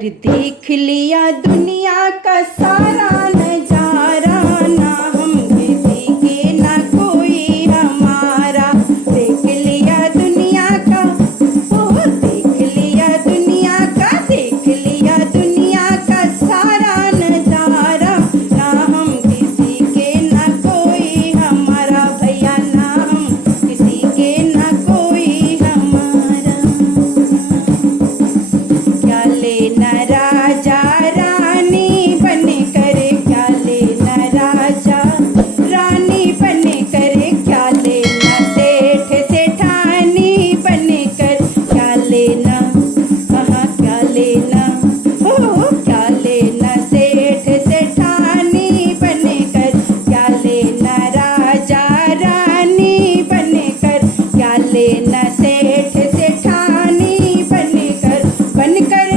देख लिया दुनिया का सारा नजारा, ना हम किसी के ना कोई हमारा। देख लिया दुनिया का, ओह देख लिया दुनिया का, देख लिया दुनिया का सारा नजारा, ना हम किसी के ना कोई हमारा। भैया ना हम किसी के ना कोई हमारा। क्या लेना राजा रानी बने करे, क्या लेना राजा रानी बने करे, क्या लेना सेठ सेठानी बने कर, क्या लेना कहाँ क्या लेना हो, क्या लेना सेठ सेठानी बने कर, क्या लेना राजा रानी बने कर, क्या लेना सेठ सेठानी बने कर। बनकर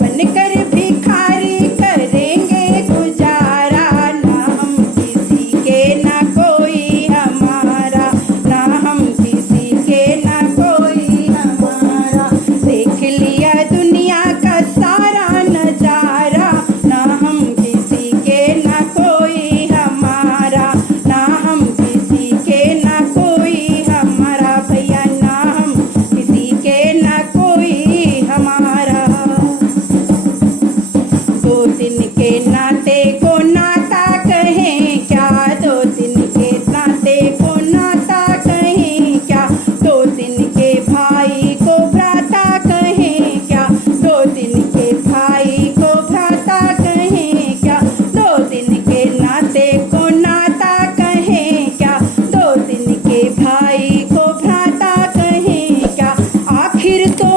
बनकर भिखारी करेंगे गुजारा, ना हम किसी के ना कोई हमारा, ना हम किसी के ना कोई हमारा। देख लिया दुनिया का सारा नजारा, ना हम किसी के ना कोई हमारा, ना हम किसी के ना कोई हमारा। भैया ना हम किसी के ना कोई हमारा। दो दिन के नाते को नाता कहें क्या, दो दिन के नाते को नाता कहें क्या, दो दिन के भाई को भ्राता कहें क्या, दो दिन के भाई को भ्राता कहें क्या, दो दिन के नाते को नाता कहें क्या, दो दिन के भाई को भ्राता कहें क्या। आखिर तो